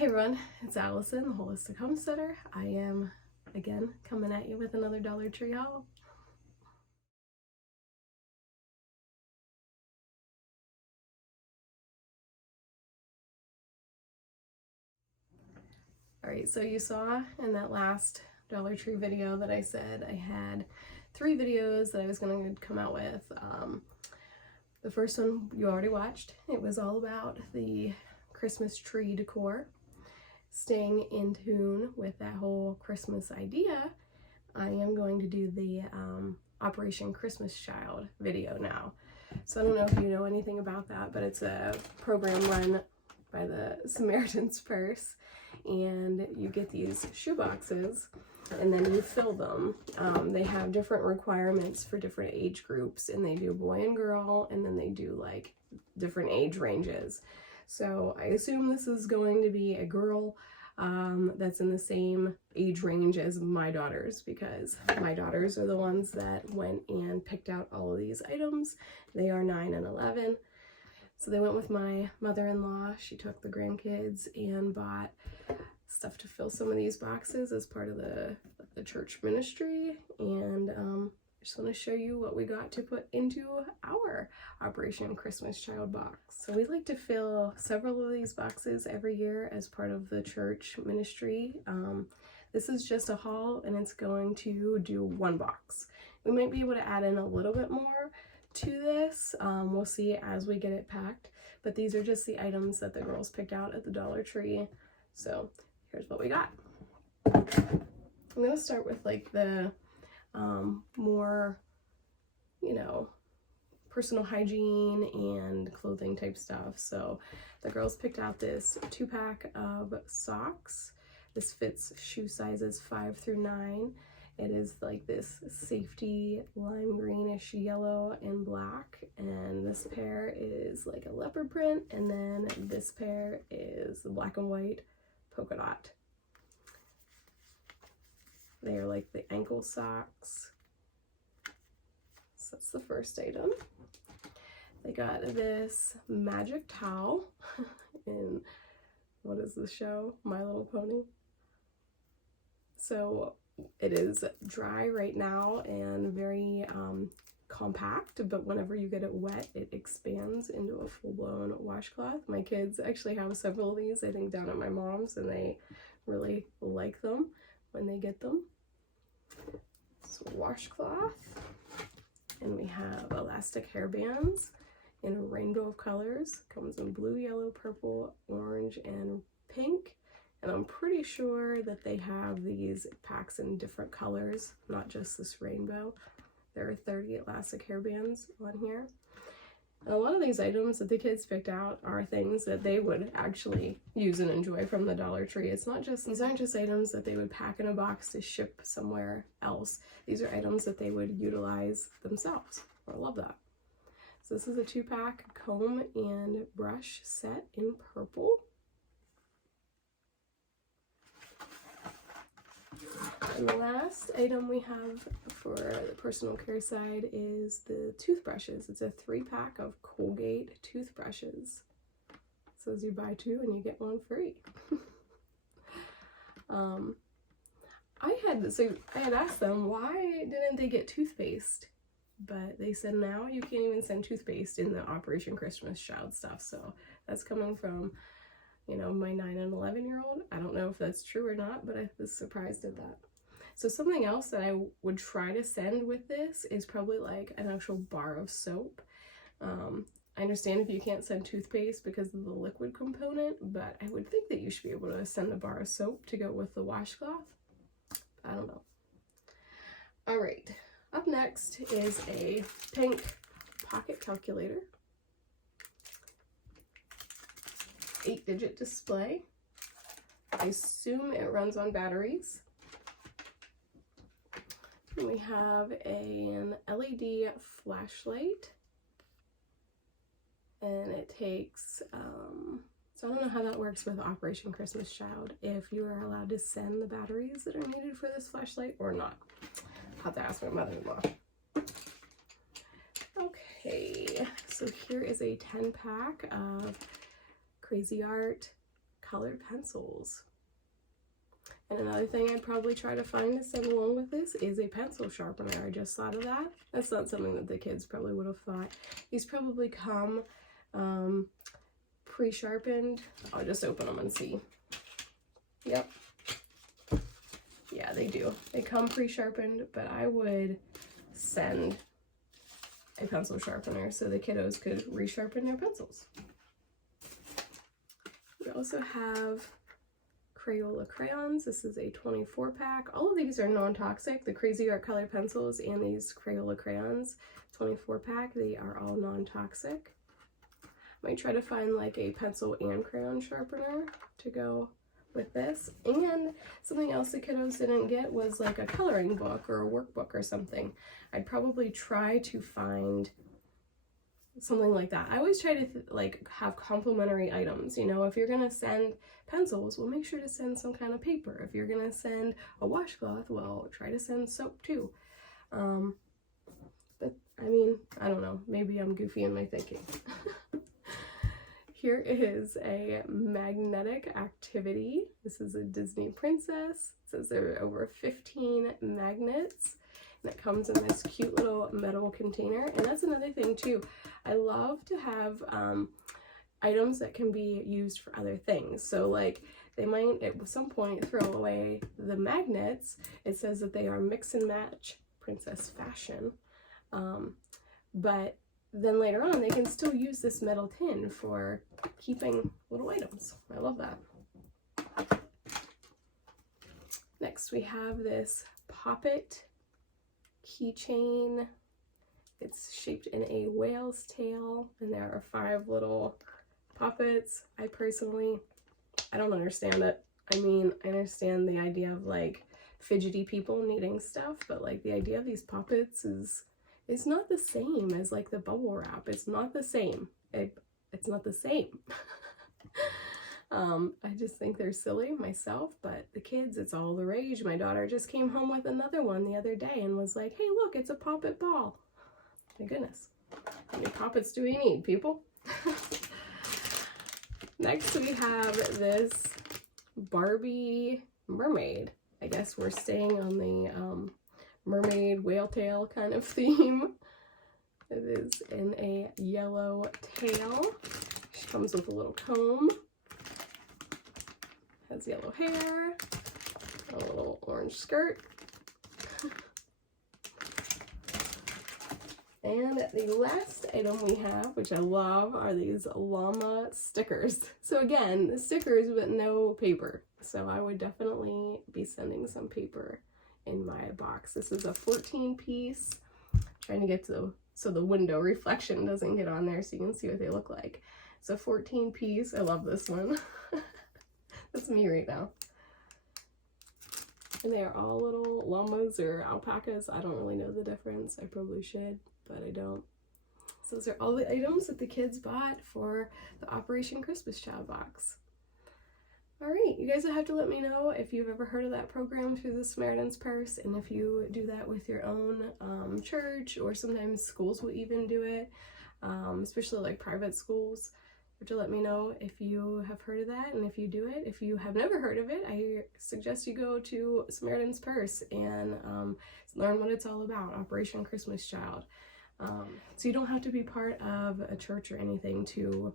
Hey everyone, it's Allison, the Holistic Homesteader. I am, again, coming at you with another Dollar Tree haul. Alright, so you saw in that last Dollar Tree video that I said I had 3 videos that I was going to come out with. The first one you already watched. It was all about the Christmas tree decor. Staying in tune with that whole Christmas idea, I am going to do the Operation Christmas Child video now. So I don't know if you know anything about that, but it's a program run by the Samaritan's Purse, and you get these shoe boxes and then you fill them. They have different requirements for different age groups, and they do boy and girl, and then they do like different age ranges. So I assume this is going to be a girl that's in the same age range as my daughters, because my daughters are the ones that went and picked out all of these items. They are 9 and 11. So they went with my mother-in-law. She took the grandkids and bought stuff to fill some of these boxes as part of the church ministry. And I just want to show you what we got to put into our Operation Christmas Child box. So we like to fill several of these boxes every year as part of the church ministry. This is just a haul, and it's going to do 1 box. We might be able to add in a little bit more to this. We'll see as we get it packed, but these are just the items that the girls picked out at the Dollar Tree. So here's what we got. I'm going to start with like the more, you know, personal hygiene and clothing type stuff. So the girls picked out this 2-pack of socks. This fits shoe sizes 5 through 9. It is like this safety lime greenish yellow and black, and this pair is like a leopard print, and then this pair is the black and white polka dot. They are like the ankle socks. So that's the first item. They got this magic towel in, what is the show? My Little Pony. So it is dry right now and very compact, but whenever you get it wet, it expands into a full-blown washcloth. My kids actually have several of these, I think, down at my mom's, and they really like them when they get them. So washcloth, and we have elastic hairbands in a rainbow of colors. Comes in blue, yellow, purple, orange, and pink. And I'm pretty sure that they have these packs in different colors, not just this rainbow. There are 30 elastic hairbands on here. And a lot of these items that the kids picked out are things that they would actually use and enjoy from the Dollar Tree. These aren't just items that they would pack in a box to ship somewhere else. These are items that they would utilize themselves. I love that. So this is a 2-pack comb and brush set in purple. And the last item we have for the personal care side is the toothbrushes. It's a 3-pack of Colgate toothbrushes. It says you buy 2 and you get 1 free. I had asked them why didn't they get toothpaste, but they said now you can't even send toothpaste in the Operation Christmas Child stuff. So that's coming from, you know, my 9 and 11-year-old. I don't know if that's true or not, but I was surprised at that. So something else that I would try to send with this is probably like an actual bar of soap. I understand if you can't send toothpaste because of the liquid component, but I would think that you should be able to send a bar of soap to go with the washcloth. I don't know. All right, up next is a pink pocket calculator. 8-digit display. I assume it runs on batteries. And we have an LED flashlight, and it takes, so I don't know how that works with Operation Christmas Child, if you are allowed to send the batteries that are needed for this flashlight or not. I'll have to ask my mother-in-law. Okay, so here is a 10-pack of Crazy Art colored pencils. And another thing I'd probably try to find to send along with this is a pencil sharpener. I just thought of that. That's not something that the kids probably would have thought. These probably come pre-sharpened. I'll just open them and see. Yep. Yeah, they do. They come pre-sharpened, but I would send a pencil sharpener so the kiddos could resharpen their pencils. We also have Crayola crayons. This is a 24 pack. All of these are non-toxic. The Crazy Art colored pencils and these Crayola crayons, 24 pack, they are all non-toxic. Might try to find like a pencil and crayon sharpener to go with this. And something else the kiddos didn't get was like a coloring book or a workbook or something. I'd probably try to find something like that. I always try to like have complementary items. You know, if you're gonna send pencils, well, make sure to send some kind of paper. If you're gonna send a washcloth, well, try to send soap too. But I mean, I don't know, maybe I'm goofy in my thinking. Here is a magnetic activity. This is a Disney princess. It says there are over 15 magnets. And it comes in this cute little metal container. And that's another thing too. I love to have items that can be used for other things. So like they might at some point throw away the magnets. It says that they are mix and match princess fashion. But then later on they can still use this metal tin for keeping little items. I love that. Next we have this Poppet keychain. It's shaped in a whale's tail and there are 5 little poppets. I don't understand it. I mean, I understand the idea of like fidgety people needing stuff, but like the idea of these poppets is not the same as like the bubble wrap. It's not the same. It's not the same. I just think they're silly myself, but the kids, it's all the rage. My daughter just came home with another one the other day and was like, hey, look, it's a poppet ball. My goodness. How many poppets do we need, people? Next we have this Barbie mermaid. I guess we're staying on the mermaid whale tail kind of theme. It is in a yellow tail. She comes with a little comb. Has yellow hair, a little orange skirt. And the last item we have, which I love, are these llama stickers. So again, stickers but no paper. So I would definitely be sending some paper in my box. This is a 14 piece. Trying to get to so the window reflection doesn't get on there so you can see what they look like. It's a 14 piece. I love this one. That's me right now. And they are all little llamas or alpacas. I don't really know the difference. I probably should, but I don't. So those are all the items that the kids bought for the Operation Christmas Child box. All right, you guys will have to let me know if you've ever heard of that program through the Samaritan's Purse, and if you do that with your own church, or sometimes schools will even do it, especially like private schools. You have to let me know if you have heard of that, and if you do it. If you have never heard of it, I suggest you go to Samaritan's Purse and learn what it's all about, Operation Christmas Child. So you don't have to be part of a church or anything to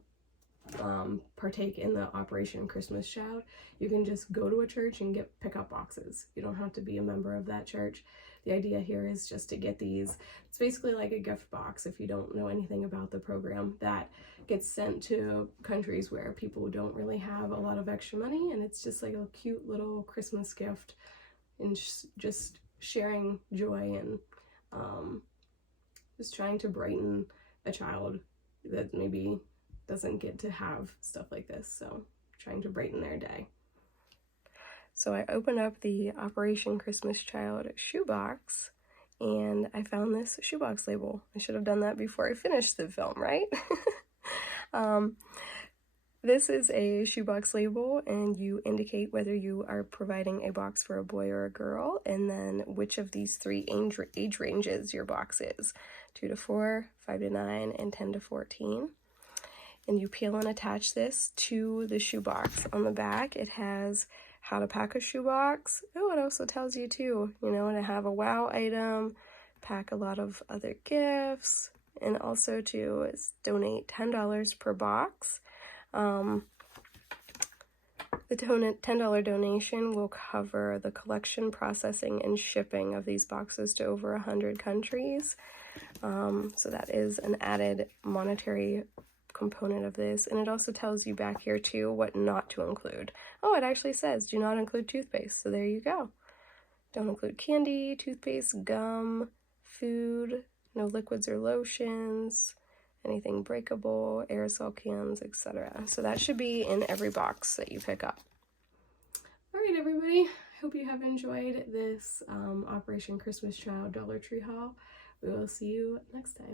partake in the Operation Christmas Child. You can just go to a church and pick up boxes. You don't have to be a member of that church. The idea here is just to get these. It's basically like a gift box, if you don't know anything about the program, that gets sent to countries where people don't really have a lot of extra money, and it's just like a cute little Christmas gift and just sharing joy and just trying to brighten a child that maybe doesn't get to have stuff like this. So trying to brighten their day. So I opened up the Operation Christmas Child shoebox and I found this shoebox label. I should have done that before I finished the film, right? This is a shoebox label, and you indicate whether you are providing a box for a boy or a girl, and then which of these 3 age ranges your box is: 2 to 4, 5 to 9, and 10 to 14. and you peel and attach this to the shoebox. On the back, it has how to pack a shoebox. Oh, it also tells you too, you know, to have a wow item, pack a lot of other gifts, and also to donate $10 per box. The $10 donation will cover the collection, processing, and shipping of these boxes to over 100 countries. So that is an added monetary component of this. And it also tells you back here too what not to include. Oh, it actually says do not include toothpaste. So there you go. Don't include candy, toothpaste, gum, food, no liquids or lotions, anything breakable, aerosol cans, etc. So that should be in every box that you pick up. All right, everybody. I hope you have enjoyed this Operation Christmas Child Dollar Tree haul. We will see you next time.